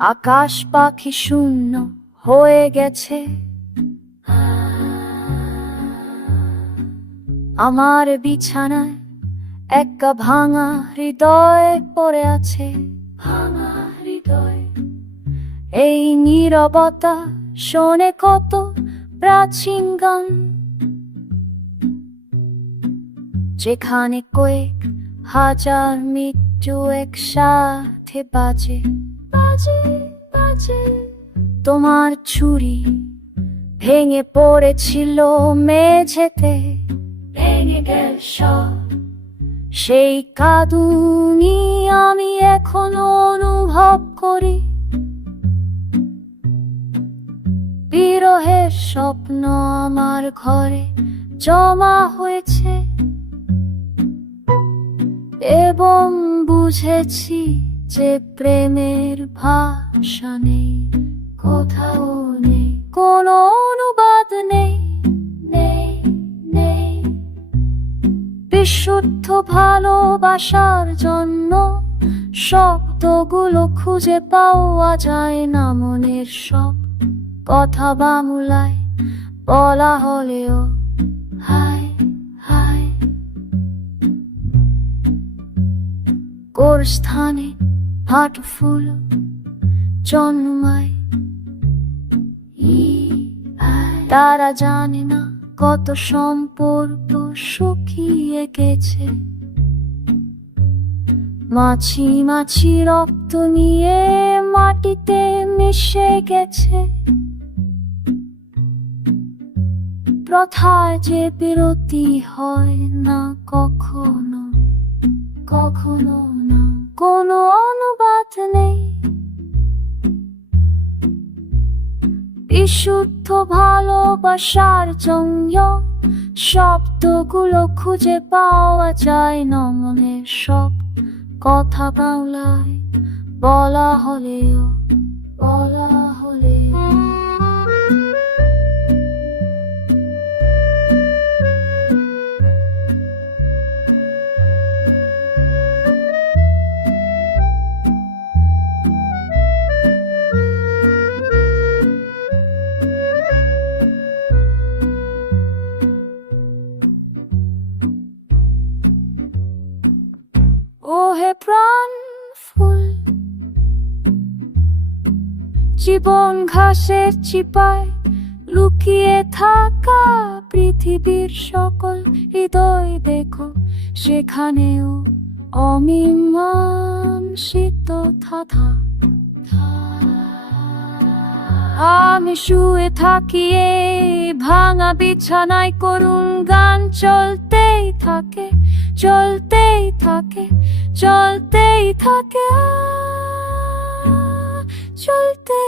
আকাশ পাখি শূন্য হয়ে গেছে, আমার বিছানায় একটা ভাঙা হৃদয় পড়ে আছে, ভাঙা হৃদয়। এই নীরবতা শোনে কত প্রাচীন গান, যেখানে কয়েক হাজার মৃত্যু একসাথে বাজে বাজে বাজে। তোমার ছুরি ভেঙে পড়েছিল মেঝেতে, ভেঙে গেল সব সেই কাঁদুনি আমি এখনো অনুভব করি। বিরহের স্বপ্ন আমার ঘরে জমা হয়েছে, এবং বুঝেছি যে প্রেমের ভাষা নেই, কোথাও নেই, কোনো অনুবাদ নেই, নেই নেই। বিশুদ্ধ ভালোবাসার জন্য শব্দগুলো খুঁজে পাওয়া যায় না, মনের সব কথা বাংলায় বলা হলেও হায় হায়। কোন স্থানে হাঁটু ফুল জন্মায়, তারা জানে না কত সম্পর্ক শুকিয়ে গেছে। মাছি মাছি রক্ত নিয়ে মাটিতে মিশে গেছে, প্রথায় যে বিরতি হয় না কখনো, কখনো না, কোনো অনুবাদ নেই। বিশুদ্ধ ভালোবাসার জন্য শব্দগুলো খুঁজে পাওয়া যায় না, মনের সব কথা বাংলায় বলা হলেও বলা হলেও। ওহে প্রাণ ফুল, জীবন ঘাসের চিপায় লুকিয়ে থাকা পৃথিবীর সকল হৃদয় দেখো, সেখানেও অমীমাংসিত থা। আমি শুয়ে থাকি এই ভাঙা বিছানায়, করুণ গান চলতেই থাকে, চলতেই থাকে, চলতেই থাকে, চলতে